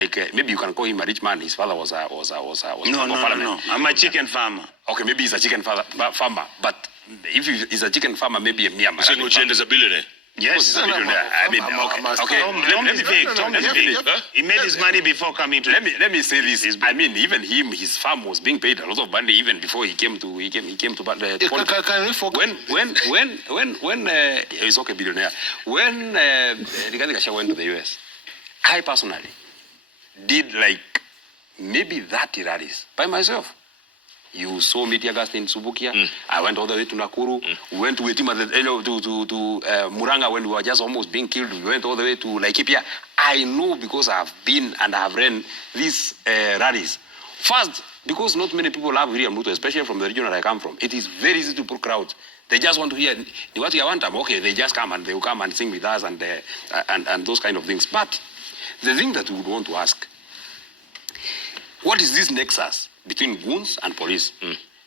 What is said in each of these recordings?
like maybe you can call him a rich man. His father was a No. I'm a chicken farmer. Okay, maybe he's a chicken farmer, but if he's a chicken farmer, maybe a Myanmar. So Ochieng is a billionaire. Yes, he's a billionaire. I mean, okay. Tom is big. Tom is big. He made his money before coming to. Let me say this. I mean, even him, his farm was being paid a lot of money even before he came to politics. When he's okay billionaire. When Rigathi Gachagua went to the US, I personally did like maybe 30 rallies by myself. You saw me tear gas in Subukia. I went all the way to Nakuru. We went to Wetima, to Muranga when we were just almost being killed. We went all the way to Laikipia. I know because I've been and I've ran these rallies. First, because not many people love William Ruto, especially from the region that I come from. It is very easy to pull crowds. They just want to hear what you want them. Okay, they just come and they will come and sing with us and those kind of things. But the thing that we would want to ask, what is this nexus between goons and police?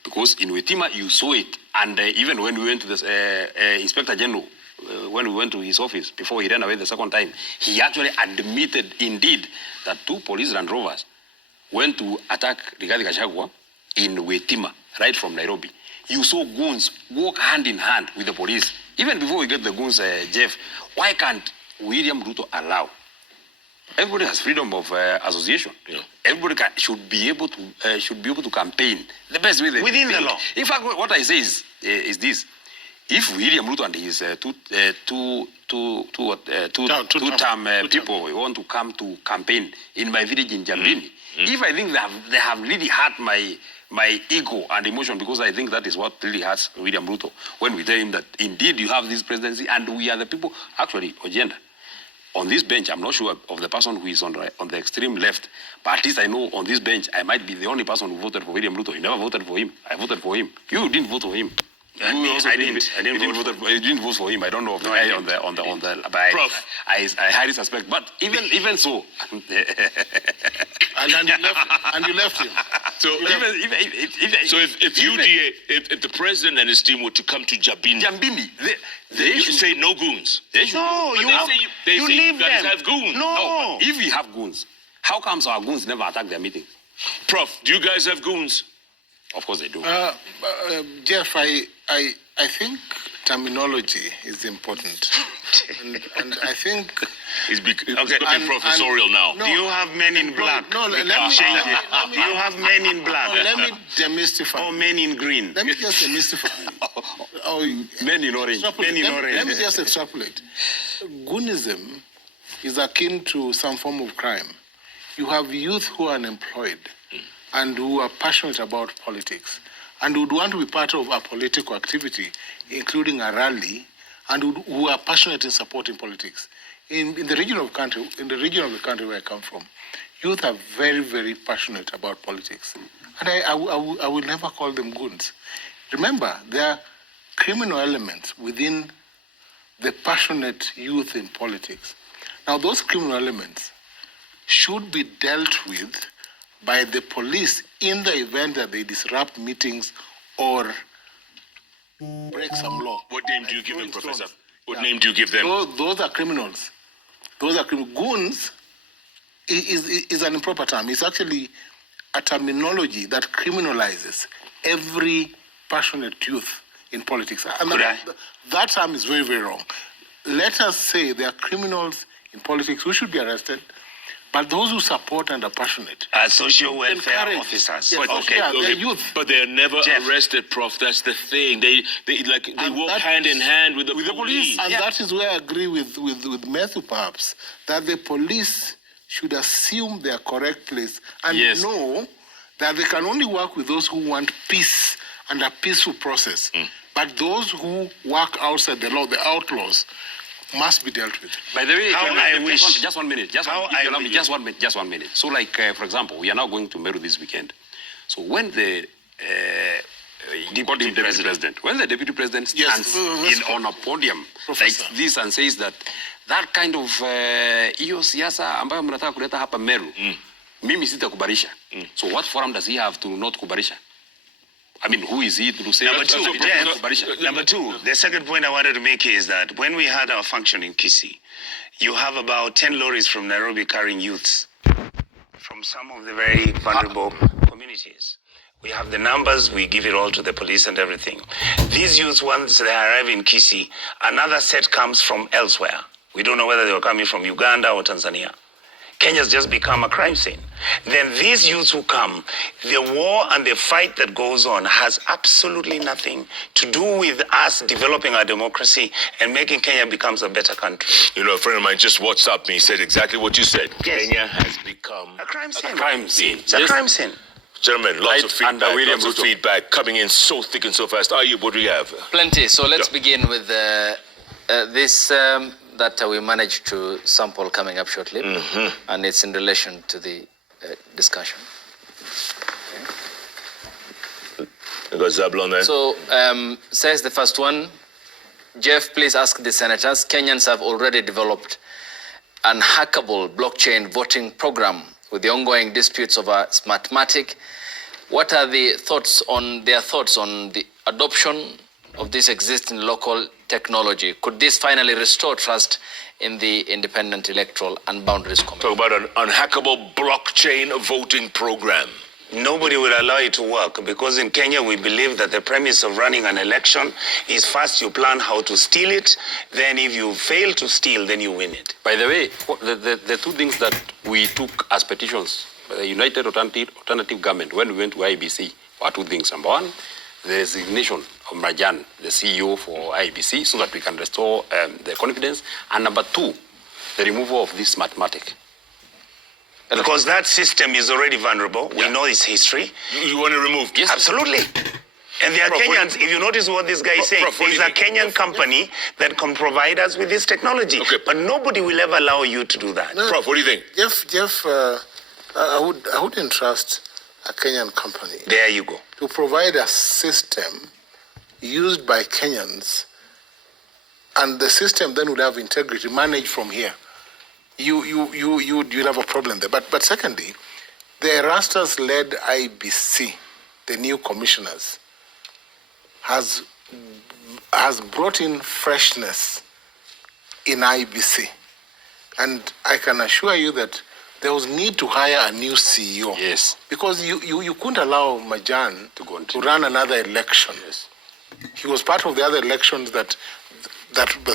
Because in Wetima, you saw it. And even when we went to the Inspector General, when we went to his office, before he ran away the second time, he actually admitted, indeed, that 2 police Land Rovers went to attack Rigathi Gachagua in Wetima, right from Nairobi. You saw goons walk hand in hand with the police. Even before we get the goons, Jeff, why can't William Ruto allow? Everybody has freedom of association. Yeah. Everybody should be able to campaign the best way they within the law. In fact, what I say is this: if William Ruto and his two-term people want to come to campaign in my village in Jambini, if I think they have really hurt my ego and emotion, because I think that is what really hurts William Ruto when we tell him that indeed you have this presidency and we are the people. Actually, Ojenda, on this bench, I'm not sure of the person who is on the extreme left, but at least I know on this bench I might be the only person who voted for William Ruto. You never voted for him. I voted for him. You didn't vote for him. I didn't vote for him. I don't know of the guy on the. Prof. I highly suspect. But even so. and you left him. So if the president and his team were to come to Jambini, they should say no goons. No, you leave them. Have goons. No. If we have goons, how comes our goons never attack their meetings? Prof, do you guys have goons? Of course they do. Jeff, I think terminology is important, and I think it's becoming professorial now. Do you have men in black? No, let me change it. Do you have men in black? No, let me demystify. Or men in green? Let me just demystify. Men in orange. Let me just extrapolate. Goonism is akin to some form of crime. You have youth who are unemployed and who are passionate about politics and would want to be part of a political activity, including a rally, and who are passionate in supporting politics. In the region of the country where I come from, youth are very, very passionate about politics. And I will never call them goons. Remember, there are criminal elements within the passionate youth in politics. Now, those criminal elements should be dealt with by the police in the event that they disrupt meetings or break some law. What name do you give them, Professor? What name do you give them? Those are criminals. Those are criminals. Goons is an improper term. It's actually a terminology that criminalizes every passionate youth in politics. And that term is very, very wrong. Let us say there are criminals in politics who should be arrested, but those who support and are passionate. Social welfare officers. Yes, they're youth. But they're never arrested, Prof. That's the thing. They walk hand in hand with the police. And that is where I agree with Methu, perhaps, that the police should assume their correct place and know that they can only work with those who want peace and a peaceful process. But those who work outside the law, the outlaws, must be dealt with. By the way, just one minute. Just one minute. So, like, for example, we are now going to Meru this weekend. So when the deputy president, when the deputy president stands on a podium like this and says that kind of hiyo siasa ambayo mnataka kuleta hapa Meru, mimi sitakubarisha. So what forum does he have to not kubarisha? I mean, who is he to say? Number two, the second point I wanted to make is that when we had our function in Kisii, you have about 10 lorries from Nairobi carrying youths. from some of the very vulnerable communities. We have the numbers, we give it all to the police and everything. These youths, once they arrive in Kisii, another set comes from elsewhere. We don't know whether they were coming from Uganda or Tanzania. Kenya's just become a crime scene. Then these youths who come, the war and the fight that goes on has absolutely nothing to do with us developing our democracy and making Kenya becomes a better country. You know, a friend of mine just WhatsApped me, said exactly what you said. Yes. Kenya has become A crime scene. A crime scene. It's a crime scene. Gentlemen, lots of Under feedback, William lots of Ruto. feedback coming in so thick and so fast. Ayub, what do we have? Plenty. So let's Yeah. begin with this that we managed to sample coming up shortly, and it's in relation to the discussion. You got Zablon there? So says the first one, Jeff, please ask the senators. Kenyans have already developed an hackable blockchain voting program with the ongoing disputes over Smartmatic. What are their thoughts on the adoption of this existing local technology? Could this finally restore trust in the Independent Electoral and Boundaries Commission? Talk about an unhackable blockchain voting program. Nobody will allow it to work because in Kenya we believe that the premise of running an election is first you plan how to steal it, then if you fail to steal, then you win it. By the way, the two things that we took as petitions by the United Alternative Government when we went to IBC were two things. Number one, the resignation of Marjan, the CEO for IBC, so that we can restore the confidence. And number two, the removal of this Smartmatic. Because that system is already vulnerable. We know its history. You want to remove? Yes. Absolutely. And there are Prof, Kenyans, if you notice what this guy is saying, Prof, what do there's you a think? Kenyan company that can provide us with this technology. Okay. But nobody will ever allow you to do that. Prof, what do you think? Jeff, I wouldn't trust a Kenyan company There you go. to provide a system used by Kenyans, and the system then would have integrity managed from here. You'd have a problem there. But secondly, the Erastus-led IBC, the new commissioners, has brought in freshness in IBC. And I can assure you that there was need to hire a new CEO. Yes. Because you couldn't allow Marjan to run another election. Yes. He was part of the other elections that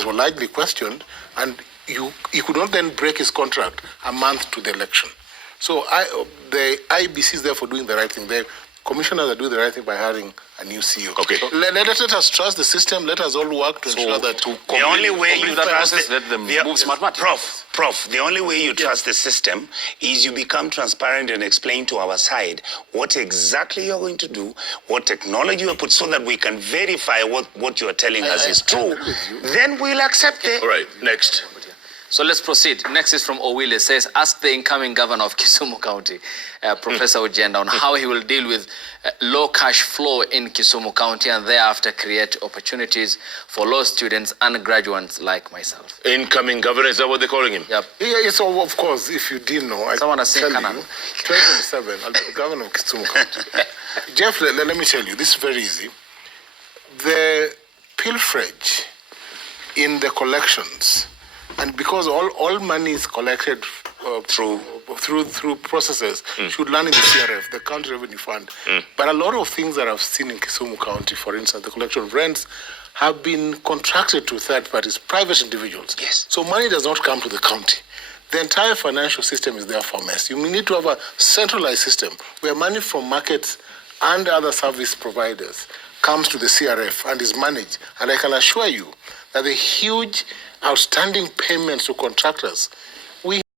were largely questioned, and he could not then break his contract a month to the election. So the IBC is therefore doing the right thing. The commissioners are doing the right thing by hiring a new CEO. Okay. Let us trust the system. Let us all work to ensure that. The only way you trust process, let them move Smartmatic. Prof, the only way you trust the system is you become transparent and explain to our side what exactly you're going to do, what technology you put, so that we can verify what you're telling us is true. Then we'll accept it. All right, next. So let's proceed. Next is from Owile. Says, ask the incoming governor of Kisumu County, Professor Ojenda, on how he will deal with low cash flow in Kisumu County and thereafter create opportunities for law students and graduates like myself. Incoming governor, is that what they're calling him? Yep. Yeah, so of course, if you didn't know, Someone has tell seen you, Canaan. 2027, I'll be the governor of Kisumu County. Jeff, let me tell you, this is very easy. The pilferage in the collections, and because all money is collected through processes, should land in the CRF, the County Revenue Fund. But a lot of things that I've seen in Kisumu County, for instance, the collection of rents, have been contracted to third parties, private individuals. Yes. So money does not come to the county. The entire financial system is therefore a mess. You need to have a centralized system where money from markets and other service providers comes to the CRF and is managed. And I can assure you that the huge outstanding payments to contractors